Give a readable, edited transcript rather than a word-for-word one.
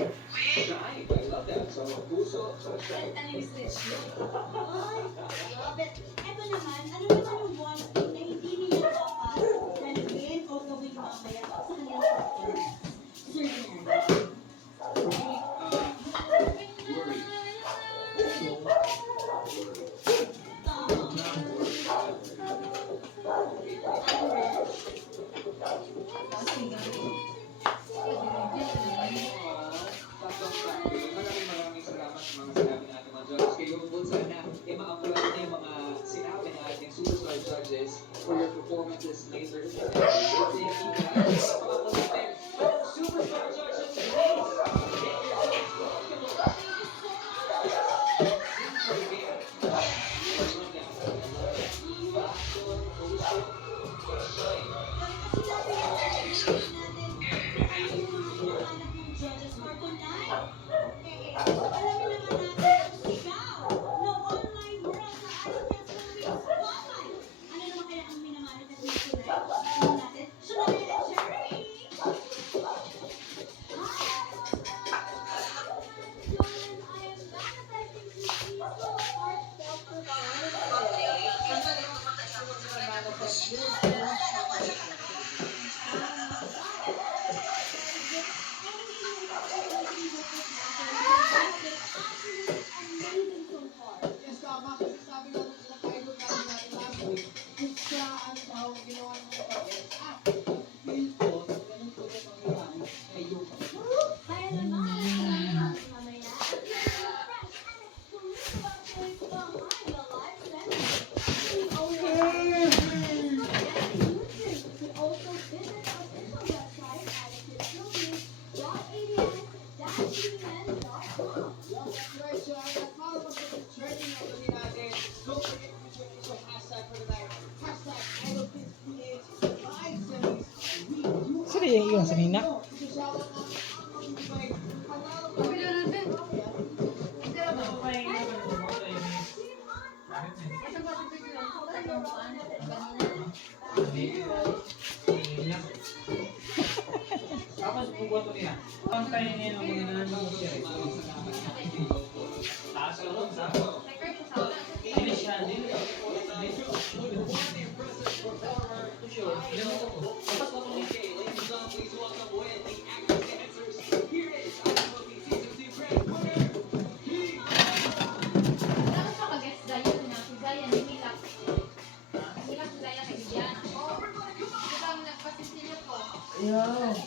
Shine. I love that. So, puso, so shine. Ay, love it. Ito naman, ano naman yung one thing na hindi nila dapat dalhin o gawin mamaya sa kanilang performance? Sir Fernando. Worry. Maraming salamat sa mga sinabi ng ating mga judges. Kayo po sana, ma-upload na yung mga sinabi ng ating superstar judges for your performances later. Thank you guys. Superstar judges, please. Sari yung sanina. Tapos bubuhat ko nila. Pantayin niya ng mga nananong siya. Taas ka lang sa finish hand din. Sure. Tapos ko ni Ayaw.